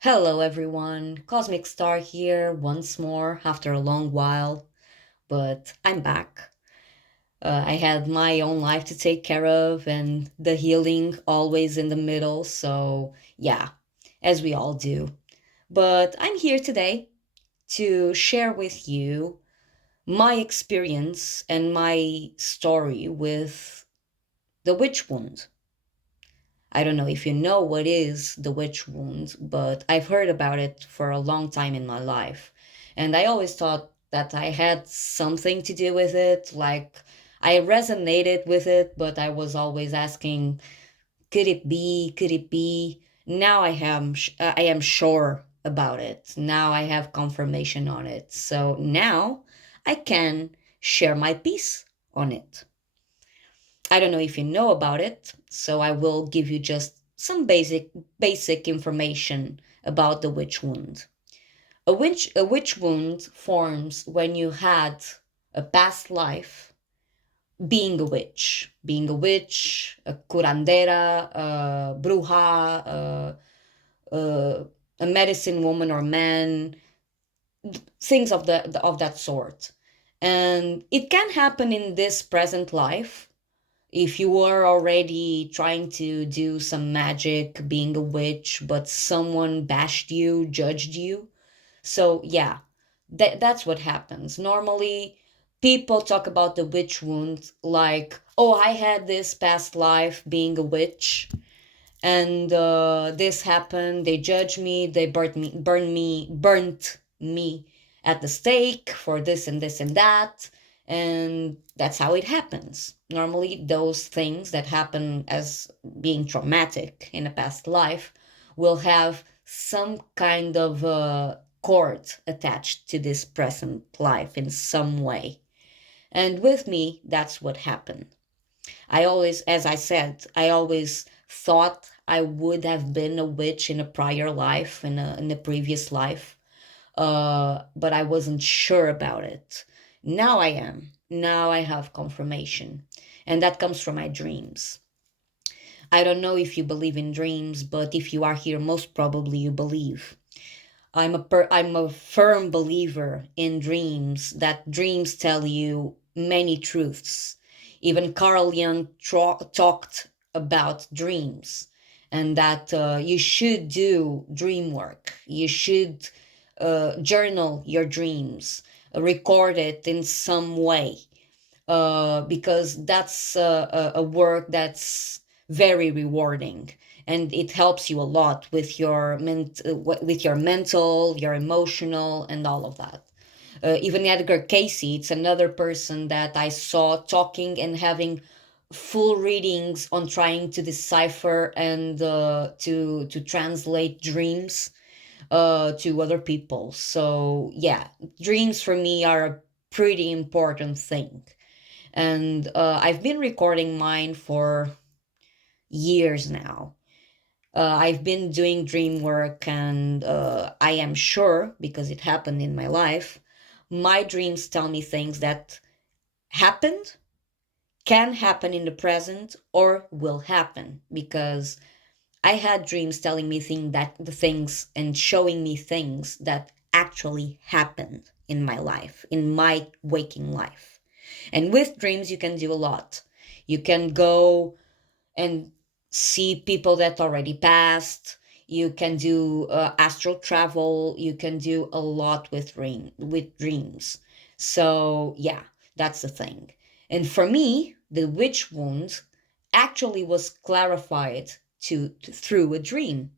Hello, everyone. Cosmic Star here once more after a long while, but I'm back. I had my own life to take care of and the healing always in the middle, so yeah, as we all do. But I'm here today to share with you my experience and my story with the witch wound. I don't know if you know what is the witch wound, but I've heard about it for a long time in my life. And I always thought that I had something to do with it. Like I resonated with it, but I was always asking, could it be? Could it be? Now I am sure about it. Now I have confirmation on it. So now I can share my piece on it. I don't know if you know about it, so I will give you just some basic information about the witch wound. A witch wound forms when you had a past life being a witch, a curandera, a bruja, a medicine woman or man, things of that sort. And it can happen in this present life if you were already trying to do some magic, being a witch, but someone bashed you, judged you. So, yeah, that's what happens. Normally, people talk about the witch wound like, oh, I had this past life being a witch, and this happened. They judged me. They burnt me at the stake for this and this and that. And that's how it happens. Normally, those things that happen as being traumatic in a past life will have some kind of cord attached to this present life in some way. And with me, that's what happened. I always, as I said, I always thought I would have been a witch in a prior life, in a previous life, but I wasn't sure about it. Now I am. Now I have confirmation, and that comes from my dreams. I don't know if you believe in dreams, but if you are here, most probably you believe. I'm a firm believer in dreams, that dreams tell you many truths. Even Carl Jung talked about dreams, and that you should do dream work. You should journal your dreams, record it in some way, because that's a work that's very rewarding, and it helps you a lot with with your mental, your emotional, and all of that. Even Edgar Casey, it's another person that I saw talking and having full readings on trying to decipher and to translate dreams to other people. So yeah, dreams for me are a pretty important thing, and I've been recording mine for years now. I've been doing dream work, and I am sure, because it happened in my life, my dreams tell me things that happened, can happen in the present, or will happen, because I had dreams telling me the things and showing me things that actually happened in my life, in my waking life. And with dreams, you can do a lot. You can go and see people that already passed. You can do astral travel. You can do a lot with dreams. So yeah, that's the thing. And for me, the witch wound actually was clarified through a dream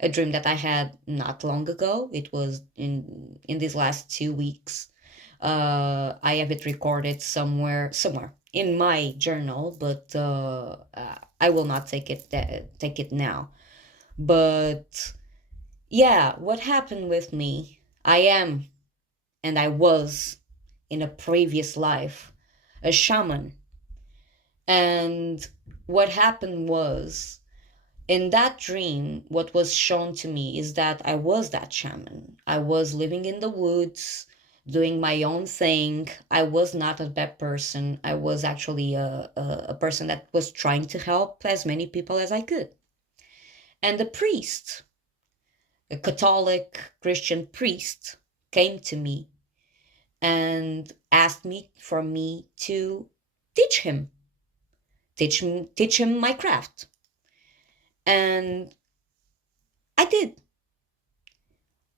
that I had not long ago. It was in these last 2 weeks. I have it recorded somewhere in my journal, but I will not take it now. But yeah, what happened with me? I am, and I was, in a previous life, a shaman. And what happened was, in that dream, what was shown to me is that I was that shaman. I was living in the woods, doing my own thing. I was not a bad person. I was actually a person that was trying to help as many people as I could. And the priest a Catholic Christian priest came to me and asked me for me to teach him, teach him my craft. And I did.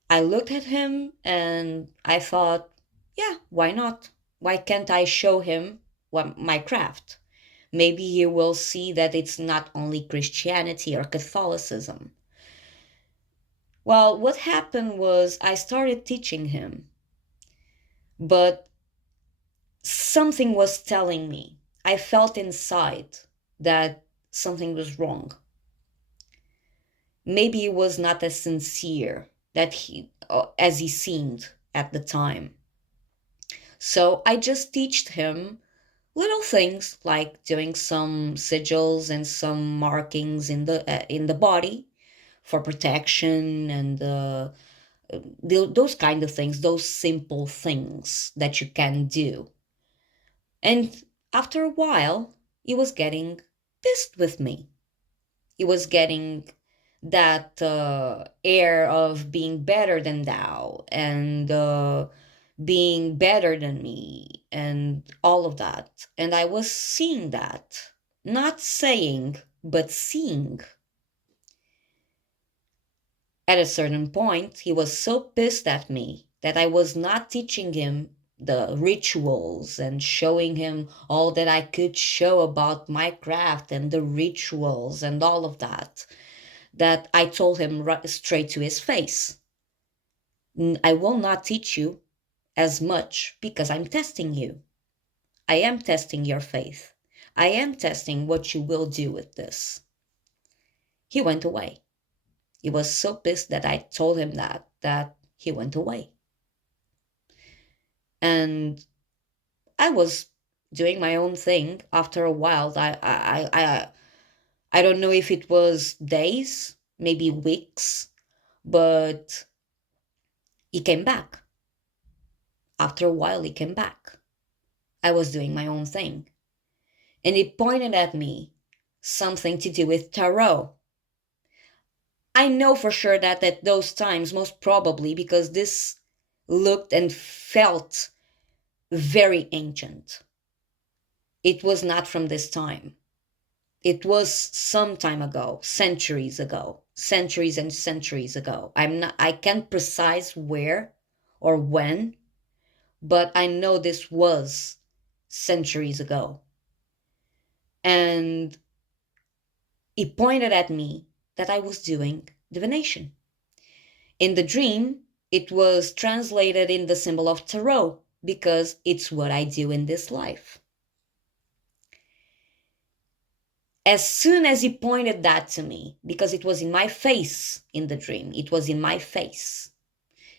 I looked at him and I thought, yeah, why not? Why can't I show him what my craft? Maybe he will see that it's not only Christianity or Catholicism. Well, what happened was I started teaching him, but something was telling me. I felt inside that something was wrong. Maybe he was not as sincere that he as he seemed at the time. So I just teached him little things like doing some sigils and some markings in the body for protection and those kind of things, those simple things that you can do. And after a while, he was getting pissed with me. He was getting that air of being better than thou and being better than me and all of that. And I was seeing that, not saying, but seeing. At a certain point, he was so pissed at me that I was not teaching him the rituals and showing him all that I could show about my craft and the rituals and all of that, that I told him right straight to his face. I will not teach you as much because I'm testing you. I am testing your faith. I am testing what you will do with this. He went away. He was so pissed that I told him that he went away. And I was doing my own thing. After a while, I don't know if it was days, maybe weeks, but he came back. After a while, he came back. I was doing my own thing. And he pointed at me something to do with tarot. I know for sure that at those times, most probably because this looked and felt very ancient. It was not from this time. It was some time ago, centuries and centuries ago. I can't precise where or when, but I know this was centuries ago. And he pointed at me that I was doing divination. In the dream, it was translated in the symbol of tarot because it's what I do in this life. As soon as he pointed that to me, because it was in my face in the dream, it was in my face,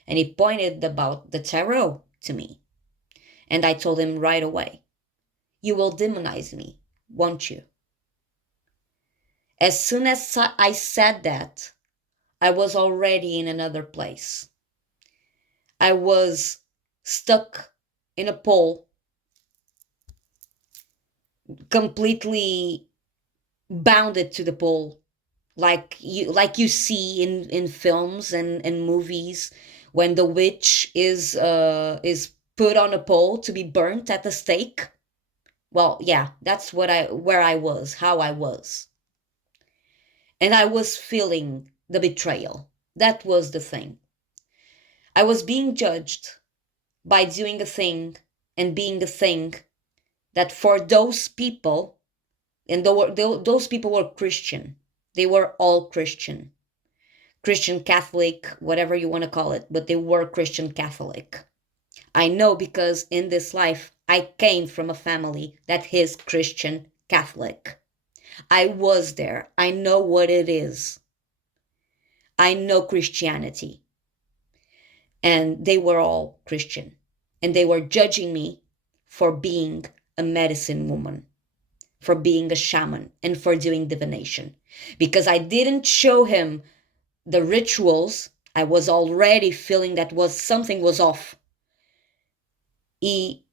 and he pointed about the tarot to me, and I told him right away, you will demonize me, won't you? As soon as I said that, I was already in another place. I was stuck in a pole, completely bounded to the pole, like you see in films and movies when the witch is put on a pole to be burnt at the stake. Well, yeah, that's what I where I was, how I was. And I was feeling the betrayal. That was the thing. I was being judged by doing a thing and being a thing that for those people, and those people were Christian. They were all Christian. Christian Catholic, whatever you want to call it, but they were Christian Catholic. I know because in this life, I came from a family that is Christian Catholic. I was there. I know what it is. I know Christianity. And they were all Christian. And they were judging me for being a medicine woman, for being a shaman, and for doing divination. Because I didn't show him the rituals. I was already feeling that was something was off. He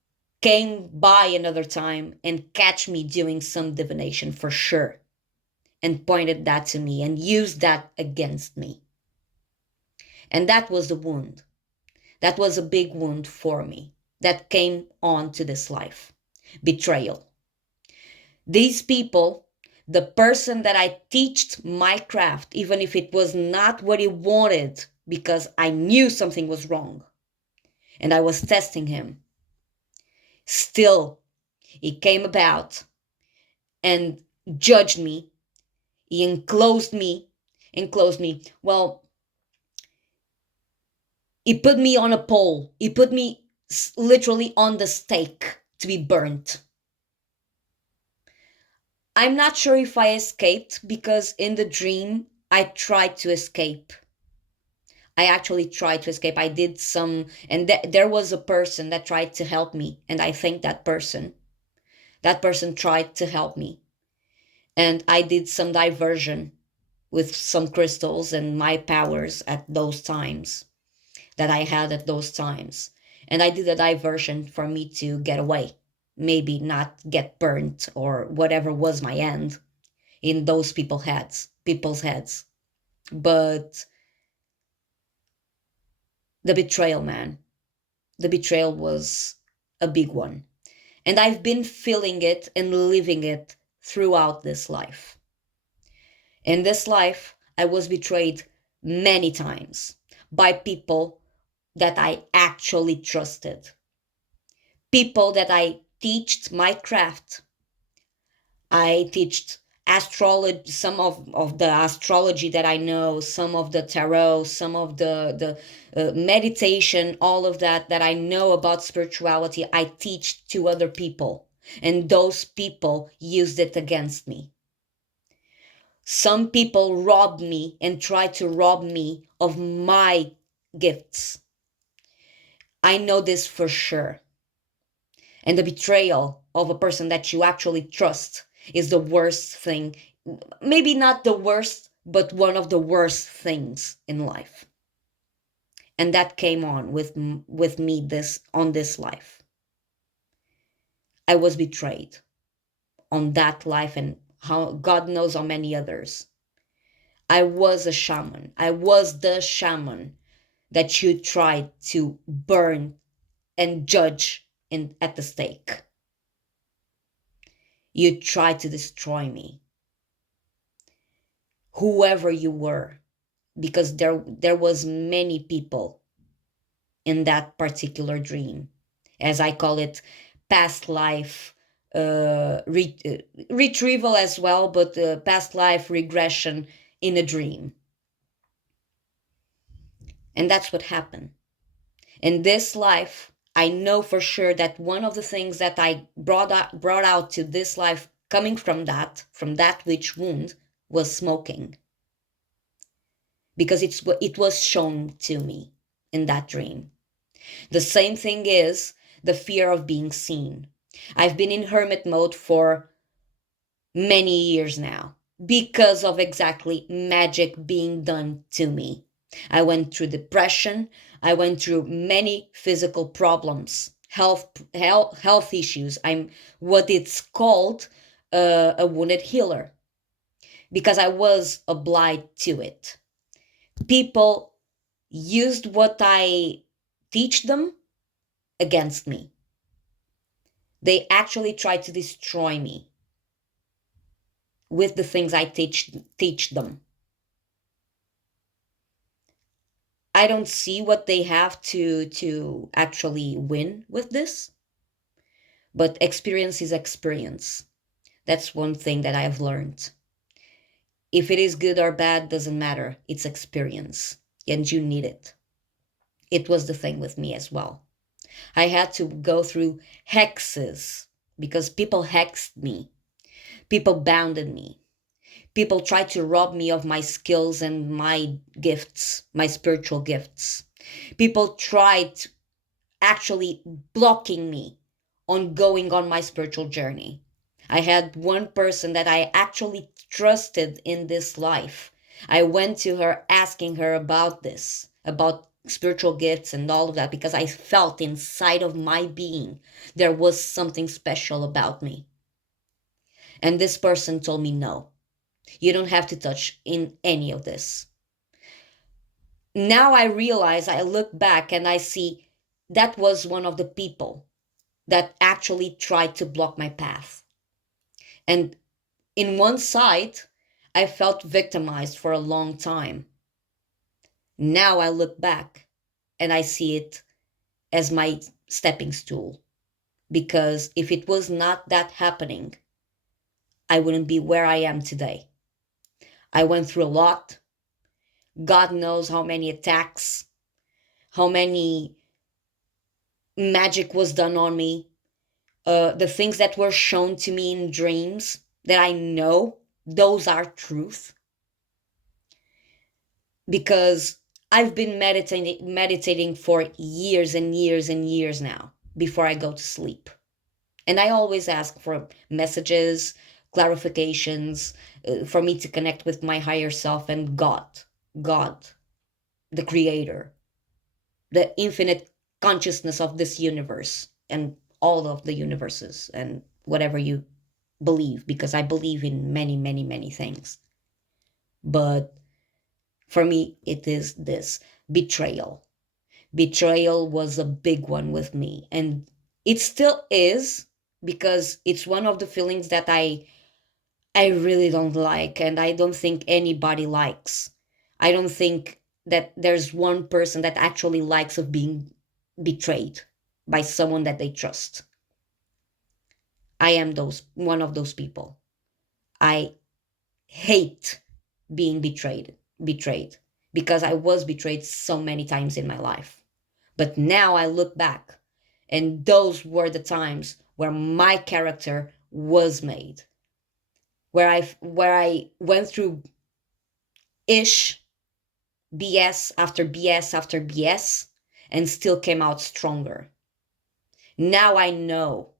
came by another time and catch me doing some divination for sure, and pointed that to me and used that against me. And that was the wound. That was a big wound for me that came on to this life. Betrayal. These people, the person that I teached my craft, even if it was not what he wanted, because I knew something was wrong and I was testing him, still he came about and judged me. He enclosed me. Well, he put me on a pole. He put me literally on the stake to be burnt. I'm not sure if I escaped because in the dream I tried to escape. I actually tried to escape. I did some, and there was a person that tried to help me, and I thanked that person. That person tried to help me, and I did some diversion with some crystals and my powers at those times that I had at those times. And I did a diversion for me to get away, maybe not get burnt or whatever was my end in those people's heads. But the betrayal, man, the betrayal was a big one. And I've been feeling it and living it throughout this life. In this life, I was betrayed many times by people that I actually trusted, people that I teached my craft. I teached astrology, some of the astrology that I know, some of the tarot, some of the meditation, all of that I know about spirituality, I teach to other people. And those people used it against me. Some people robbed me and tried to rob me of my gifts. I know this for sure. And the betrayal of a person that you actually trust is the worst thing. Maybe not the worst, but one of the worst things in life. And that came on with me this on this life. I was betrayed on that life and how God knows how many others. I was a shaman. I was the shaman that you tried to burn and judge at the stake. You tried to destroy me, whoever you were, because there was many people in that particular dream, as I call it, past life retrieval as well, but past life regression in a dream. And that's what happened. In this life, I know for sure that one of the things that I brought out to this life coming from that witch wound, was smoking. Because it was shown to me in that dream. The same thing is the fear of being seen. I've been in hermit mode for many years now because of exactly magic being done to me. I went through depression. I went through many physical problems, health issues. I'm what it's called a wounded healer because I was obliged to it. People used what I teach them against me. They actually tried to destroy me with the things I teach them. I don't see what they have to actually win with this, but experience is experience. That's one thing that I've learned. If it is good or bad doesn't matter. It's experience, and you need it. It was the thing with me as well. I had to go through hexes because people hexed me. People bounded me. People tried to rob me of my skills and my gifts, my spiritual gifts. People tried actually blocking me on going on my spiritual journey. I had one person that I actually trusted in this life. I went to her asking her about this, about spiritual gifts and all of that, because I felt inside of my being there was something special about me. And this person told me, no, you don't have to touch in any of this. Now I realize, I look back and I see that was one of the people that actually tried to block my path. And in one side, I felt victimized for a long time. Now I look back and I see it as my stepping stool. Because if it was not that happening, I wouldn't be where I am today. I went through a lot. God knows how many attacks, how many magic was done on me, the things that were shown to me in dreams that I know those are truth, because I've been meditating for years and years and years now before I go to sleep. And I always ask for messages, clarifications, for me to connect with my higher self and God, the creator, the infinite consciousness of this universe and all of the universes and whatever you believe, because I believe in many, many, many things. But for me, it is this betrayal. Betrayal was a big one with me, and it still is, because it's one of the feelings that I really don't like, and I don't think anybody likes. I don't think that there's one person that actually likes of being betrayed by someone that they trust. I am those one of those people. I hate being betrayed because I was betrayed so many times in my life. But now I look back, and those were the times where my character was made, where I went through ish BS after BS after BS and still came out stronger. Now I know,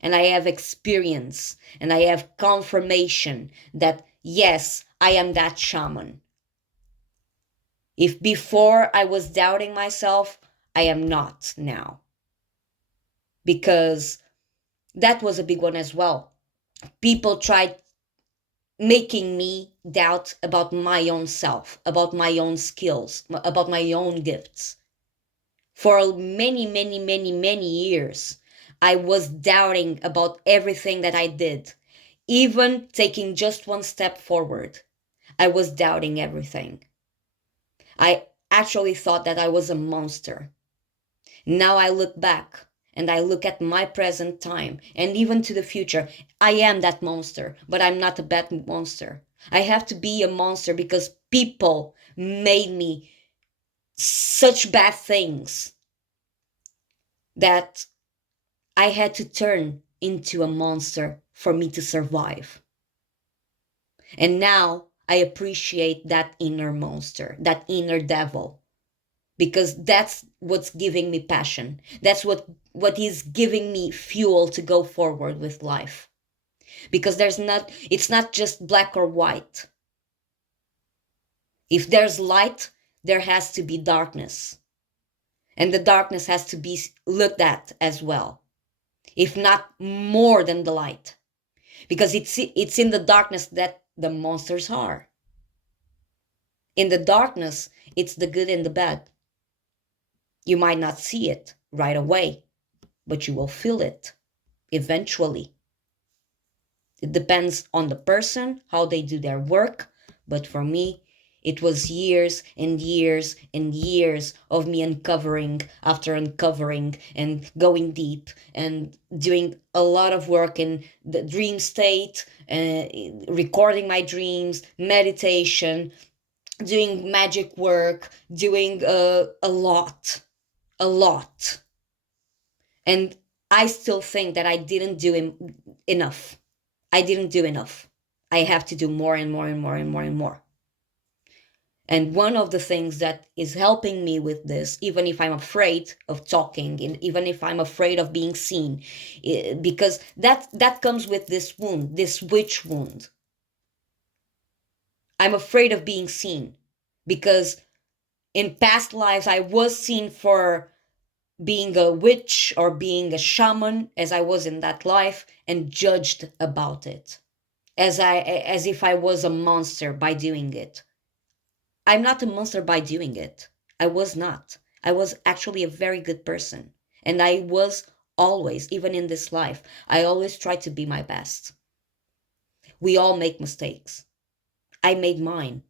and I have experience, and I have confirmation that yes, I am that shaman. If before I was doubting myself, I am not now. Because that was a big one as well. People tried making me doubt about my own self, about my own skills, about my own gifts. For many, many, many, many years, I was doubting about everything that I did. Even taking just one step forward, I was doubting everything. I actually thought that I was a monster. Now I look back and I look at my present time and even to the future. I am that monster, but I'm not a bad monster. I have to be a monster because people made me such bad things that I had to turn into a monster for me to survive. And now I appreciate that inner monster, that inner devil, because that's what's giving me passion. That's what is giving me fuel to go forward with life. Because it's not just black or white. If there's light, there has to be darkness. And the darkness has to be looked at as well, if not more than the light. Because it's in the darkness that the monsters are. In the darkness, it's the good and the bad. You might not see it right away, but you will feel it eventually. It depends on the person, how they do their work. But for me, it was years and years and years of me uncovering after uncovering and going deep and doing a lot of work in the dream state, recording my dreams, meditation, doing magic work, doing a lot. And I still think that I didn't do enough. I didn't do enough. I have to do more and more and more and more and more. And one of the things that is helping me with this, even if I'm afraid of talking, and even if I'm afraid of being seen, because that comes with this wound, this witch wound. I'm afraid of being seen because in past lives I was seen for being a witch or being a shaman, as I was in that life, and judged about it as if I was a monster by doing it. I'm not a monster by doing it. I was not. I was actually a very good person. And I was always, even in this life, I always try to be my best. We all make mistakes. I made mine.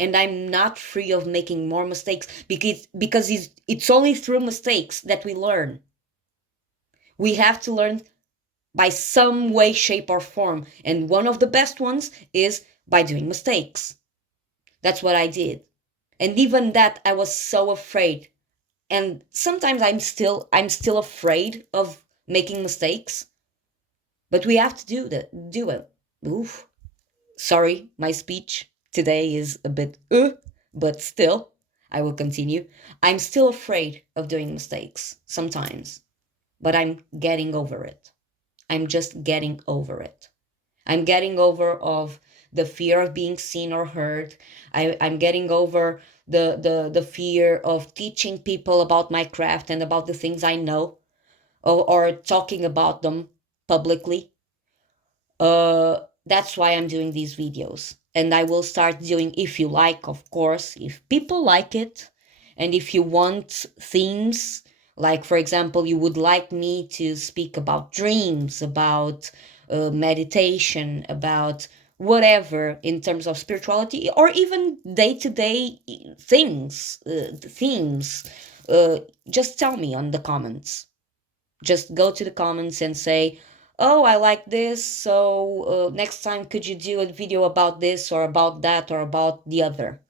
And I'm not free of making more mistakes because it's only through mistakes that we learn. We have to learn by some way, shape, or form. And one of the best ones is by doing mistakes. That's what I did. And even that, I was so afraid. And sometimes I'm still afraid of making mistakes. But we have to do it. Oof. Sorry, my speech today is a bit but still, I will continue. I'm still afraid of doing mistakes sometimes, but I'm getting over it. I'm just getting over it. I'm getting over of the fear of being seen or heard. I'm getting over the fear of teaching people about my craft and about the things I know, or talking about them publicly. That's why I'm doing these videos. And I will start doing, if you like, of course, if people like it, and if you want themes, like, for example, you would like me to speak about dreams, about meditation, about whatever in terms of spirituality, or even day to day things, themes, just tell me on the comments. Just go to the comments and say, oh, I like this, so next time could you do a video about this or about that or about the other?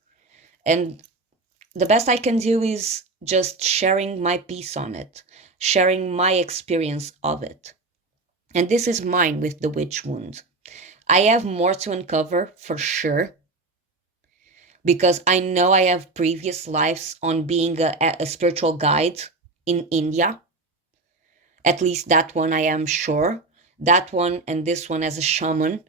And the best I can do is just sharing my piece on it, sharing my experience of it. And this is mine with the witch wound. I have more to uncover for sure, because I know I have previous lives on being a spiritual guide in India. At least that one I am sure. That one and this one as a shaman.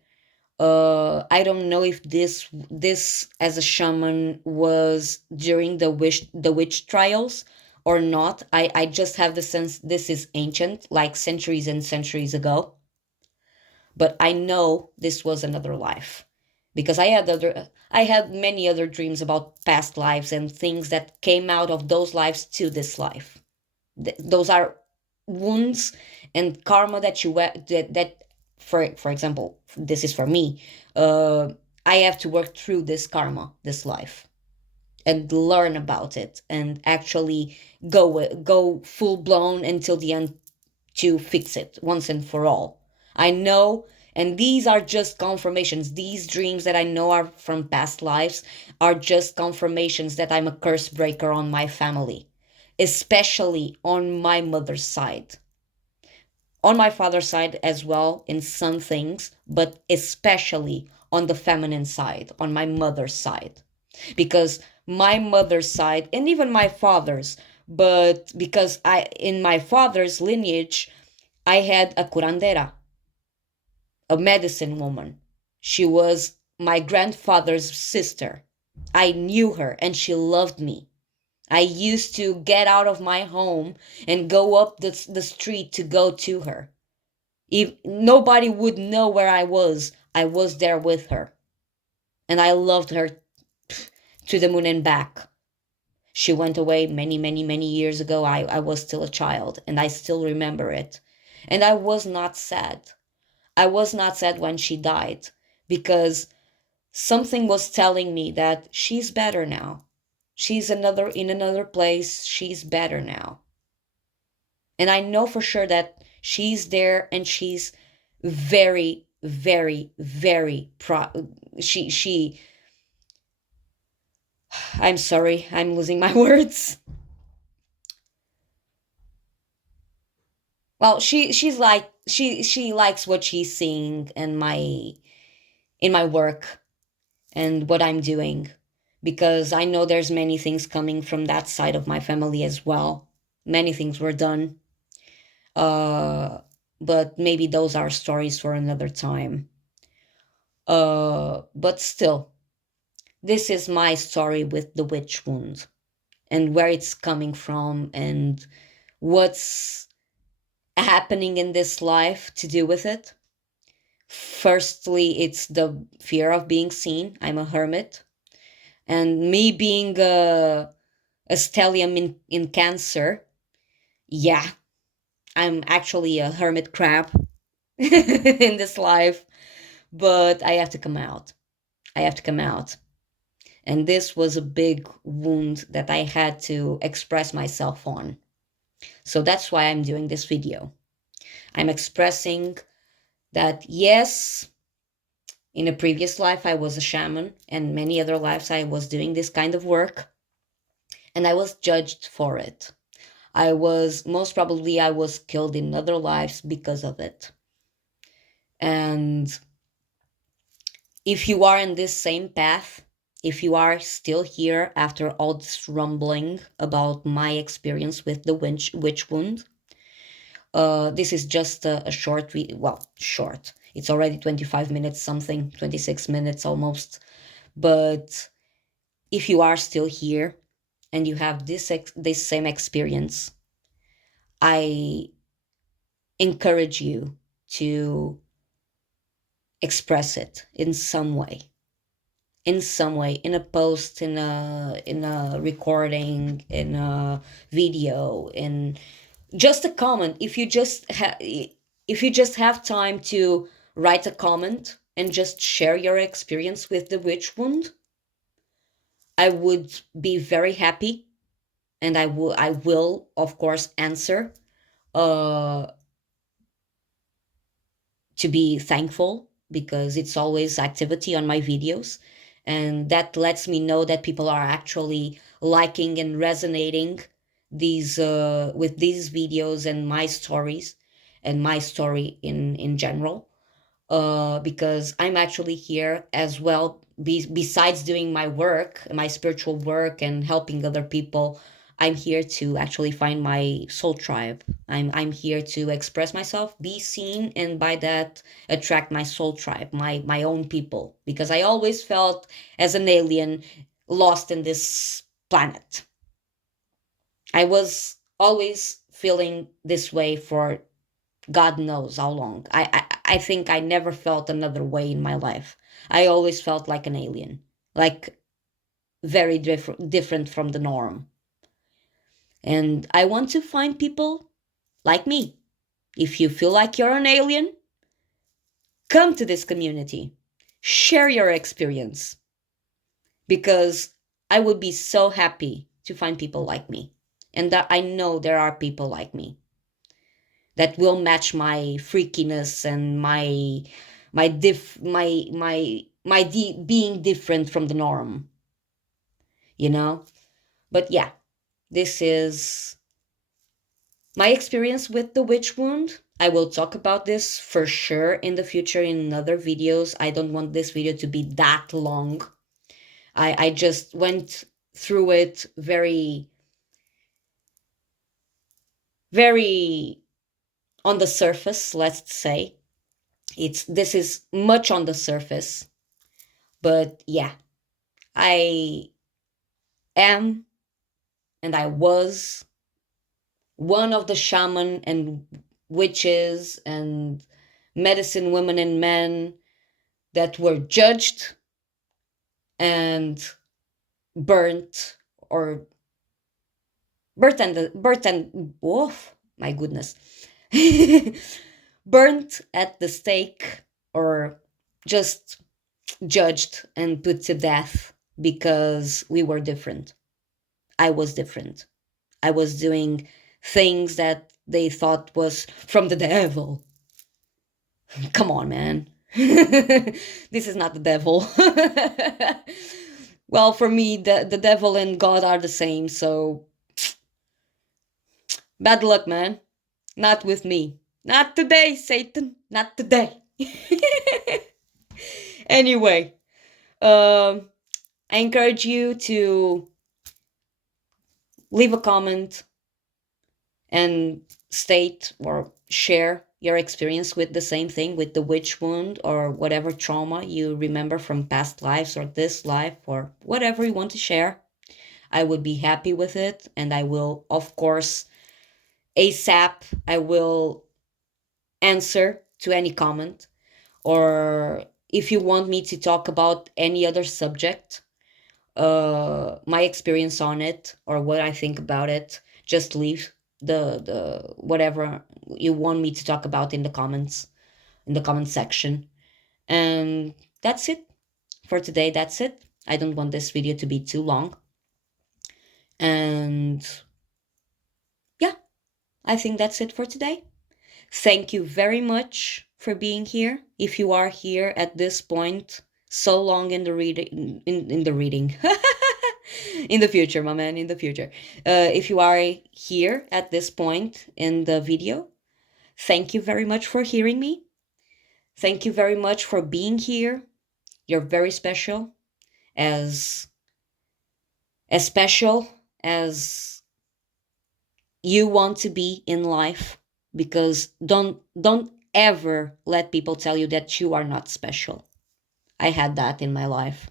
I don't know if this as a shaman was during the witch trials or not. I just have the sense this is ancient, like centuries and centuries ago. But I know this was another life, because I had many other dreams about past lives and things that came out of those lives to this life. Those are wounds and karma that that for example, this is for me. I have to work through this karma, this life, and learn about it, and actually go full blown until the end to fix it once and for all. I know, and these are just confirmations. These dreams that I know are from past lives are just confirmations that I'm a curse breaker on my family, especially on my mother's side. On my father's side as well, in some things, but especially on the feminine side, on my mother's side. Because my mother's side, and even my father's, but because in my father's lineage, I had a curandera, a medicine woman. She was my grandfather's sister. I knew her and she loved me. I used to get out of my home and go up the street to go to her. If nobody would know where I was there with her. And I loved her to the moon and back. She went away many, many, many years ago. I was still a child and I still remember it. And I was not sad. I was not sad when she died, because something was telling me that she's better now. She's in another place. She's better now. And I know for sure that she's there and she's very, very, very proud. I'm sorry, I'm losing my words. Well, she likes what she's seeing in my work and what I'm doing, because I know there's many things coming from that side of my family as well. Many things were done. Uh but maybe those are stories for another time. But still, this is my story with the witch wound, and where it's coming from, and what's happening in this life to do with it. Firstly, it's the fear of being seen. I'm a hermit, And me being a stellium in Cancer, yeah, I'm actually a hermit crab in this life, but I have to come out. I have to come out. And this was a big wound that I had to express myself on. So that's why I'm doing this video. I'm expressing that, yes, in a previous life I was a shaman, and many other lives I was doing this kind of work, and I was judged for it. Most probably, I was killed in other lives because of it. And if you are in this same path, if you are still here after all this rumbling about my experience with the witch wound, this is just a short, well, short. It's already 25 minutes something, 26 minutes almost. But if you are still here and you have this same experience, I encourage you to express it in some way, in a post, in a recording, in a video, in just a comment. If you just have time to write a comment and just share your experience with the witch wound, I would be very happy, and I will of course answer, uh to be thankful, because it's always activity on my videos, and that lets me know that people are actually liking and resonating these with these videos and my stories, and my story in general, because I'm actually here as well. Besides doing my work, my spiritual work, and helping other people, I'm here to actually find my soul tribe. I'm here to express myself, be seen, and by that attract my soul tribe, my own people. Because I always felt as an alien, lost in this planet. I was always feeling this way for God knows how long. I think I never felt another way in my life. I always felt like an alien, like very different from the norm. And I want to find people like me. If you feel like you're an alien, come to this community. Share your experience, because I would be so happy to find people like me. And that I know there are people like me that will match my freakiness and being different from the norm, you know. But yeah, this is my experience with the witch wound. I will talk about this for sure in the future in other videos. I don't want this video to be that long. I just went through it very, very on the surface, let's say. This is much on the surface. But yeah, I am, and I was, one of the shaman and witches and medicine women and men that were judged and burnt, or burnt and oh my goodness, burnt at the stake, or just judged and put to death because we were different. I was different. I was doing things that they thought was from the devil. Come on, man. This is not the devil. Well, for me, the devil and God are the same, so bad luck, man. Not with me. Not today, Satan. Not today. Anyway, um, I encourage you to leave a comment and state or share your experience with the same thing, with the witch wound, or whatever trauma you remember from past lives or this life, or whatever you want to share. I would be happy with it, and I will, of course, ASAP, I will answer to any comment. Or if you want me to talk about any other subject, my experience on it or what I think about it. Just leave the whatever you want me to talk about in the comments, in the comment section. And that's it for today. That's it. I don't want this video to be too long. And yeah, I think that's it for today. Thank you very much for being here. If you are here at this point, so long in the reading, in the reading, in the future, my man, in the future. If you are here at this point in the video, thank you very much for hearing me. Thank you very much for being here. You're very as special as you want to be in life, because don't ever let people tell you that you are not special. I had that in my life,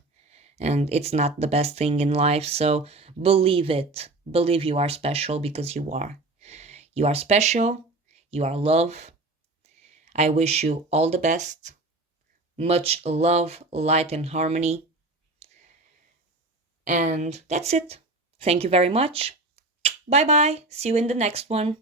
and it's not the best thing in life. So believe it. Believe you are special, because you are. You are special. You are love. I wish you all the best. Much love, light, and harmony. And that's it. Thank you very much. Bye bye. See you in the next one.